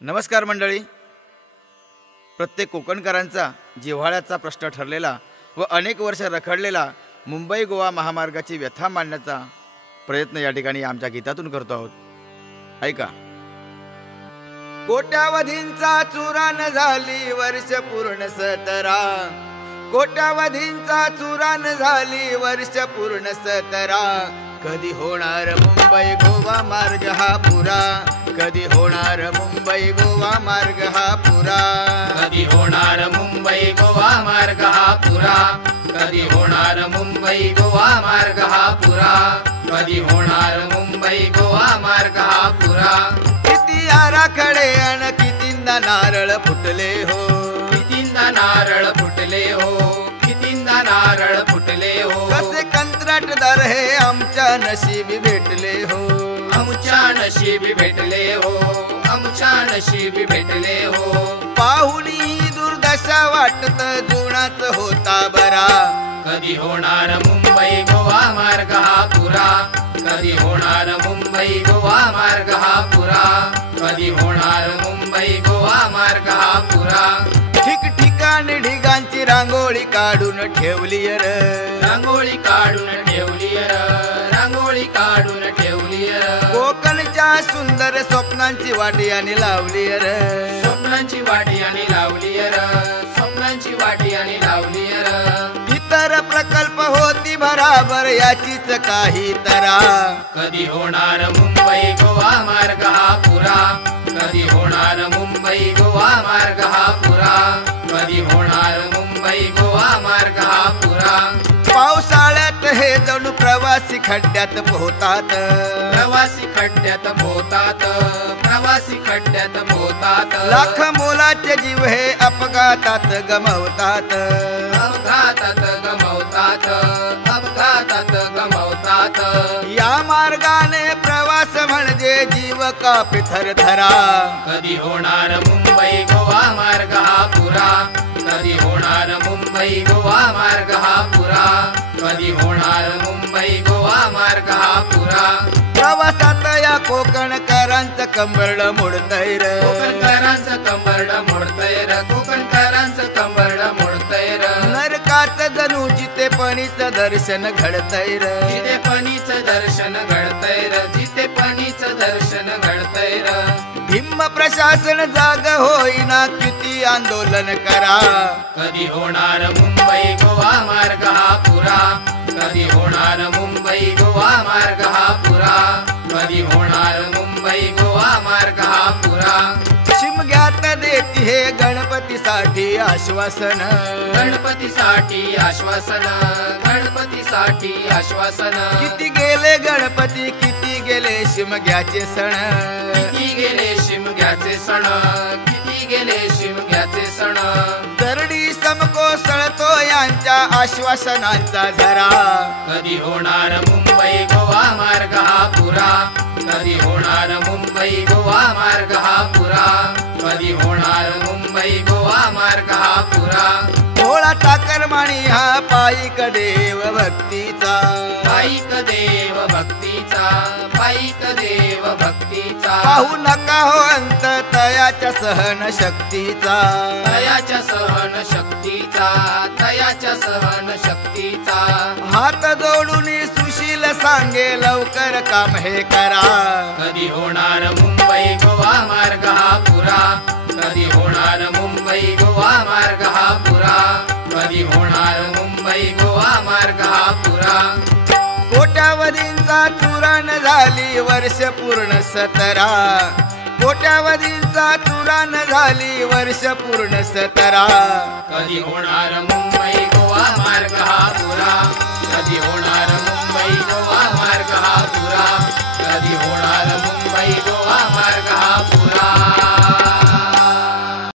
नमस्कार मंडळी. प्रत्येक कोकणकरांचा जिव्हाळ्याचा प्रश्न ठरलेला व अनेक वर्ष रखडलेला मुंबई गोवा महामार्गाची व्यथा मांडण्याचा प्रयत्न या ठिकाणी आमच्या गीतातून करतो आहोत. ऐका. कोट्यावधींचा चुरान झाली वर्ष पूर्ण 17, कोट्यावधींचा चुरान झाली वर्ष पूर्ण 17. कधी होणार मुंबई गोवा मार्ग हा पुरा, कधी होणार मुंबई गोवा मार्ग हा पुरा, कधी होणार मुंबई गोवा मार्ग हा पुरा, कधी होणार मुंबई गोवा मार्ग हा पुरा, कधी होणार मुंबई गोवा मार्ग हा पुरा. किती आराखडे अन कितींदा नारळ फुटले हो, कितींदा नारळ फुटले हो, कितींदा नारळ फुटले हो. कसे कंत्राटदार हे आमच्या नशिबी भेटले हो, आमच्या नशिबी भेटले हो, आमच्या नशिबी भेटले हो. पाहुणी दुर्दशा वाटत जुनाच होता बरा. कधी होणार मुंबई गोवा मार्ग हा पुरा, कधी होणार मुंबई गोवा मार्ग हा पुरा, कधी होणार मुंबई गोवा मार्ग हा पुरा. ठिकठिकाणी ढिगांची रांगोळी काढून ठेवली र, रांगोळी काढून ठेवली र, रांगोळी काढून ठेवली र. कोकणच्या सुंदर स्वप्नांची वाटी आणि लावली र, स्वप्नांची वाटी आणि लावली र, स्वप्नांची वाटी आणि लावली र. इतर प्रकल्प होती भराभर याचीच काही तरा. कधी होणार मुंबई गोवा मार्ग हा पुरा, कधी होणार मुंबई गोवा मार्ग हा पुरा, कधी होणार मुंबई गोवा मार्ग हा पुरा. पावसाळ्यात हे जणू प्रवासी खड्ड्यात पोहतात, प्रवासी खड्ड्यात पोहतात, प्रवासी खड्ड्यात पोहतात. लाख मोलाचे जीव हे अपघातात गमावतात, अपघातात गमावतात, अपघातात गमावतात. या मार्गाने प्रवास म्हणजे जीव कापी थरथरा. कधी होणार मुंबई गोवा मार्ग हा पुरा, कधी होणार मुंबई गोवा मार्ग हा पुरा, कधी होणार मुंबई गोवा मार्ग हा पुरा. प्रवासात या कोकणकरांचं कंबरड मोडतय र, कोकणकरांचं कंबरड मोडतय र, कोकणकरांचं कंबरड मोडतय र. नरकात जणू जिथे पणीचं दर्शन घडतय र, जिथे पणीचं दर्शन घडतय र, जिथे पणीचं दर्शन घडतय र. भीम प्रशासन जाग होईना किती आंदोलन करा. कधी होणार मुंबई गोवा मार्ग हा पुरा, कधी होणार मुंबई गोवा मार्ग हा पुरा, कधी होणार मुंबई गोवा मार्ग हा पुरा. शिमग्यात देती हे गणपतीसाठी आश्वासन, गणपतीसाठी आश्वासन, गणपतीसाठी आश्वासन. किती गेले गणपती किती गेले शिमग्याचे सण, किती गेले शिमग्याचे सण, किती गेले शिमग्याचे सण. दरडी समकोसळतो यांच्या आश्वासनांचा झरा. कधी होणार मुंबई गोवा मार्ग हा पुरा, कधी होणार मुंबई गोवा मार्ग हा पुरा, कधी होणार मुंबई गोवा मार्ग हा पुरा. भोळा चाकरमानी हा पायिक देव भक्तीचा, पायिक देव भक्तीचा, पायिक देव भक्तीचा. पाहू नका हो अंत तयाच्या सहन शक्तीचा, तयाच्या सहन शक्तीचा, तयाच्या सहन शक्तीचा. हात जोडून सुशील सांगे लवकर काम हे करा. कधी होणार मुंबई गोवा मार्ग हा पुरा, कधी होणार मुंबई गोवा मार्ग हा पुरा, कधी होणार मुंबई गोवा मार्ग हा पुरा. कोट्यावधींचा चुरान झाली वर्ष पूर्ण 17, कोट्यावधींचा चुरान झाली वर्ष पूर्ण 17. कधी होणार मुंबई गोवा मार्ग हा पुरा, कधी होणार मुंबई गोवा मार्ग हा पुरा, कधी होणार मुंबई गोवा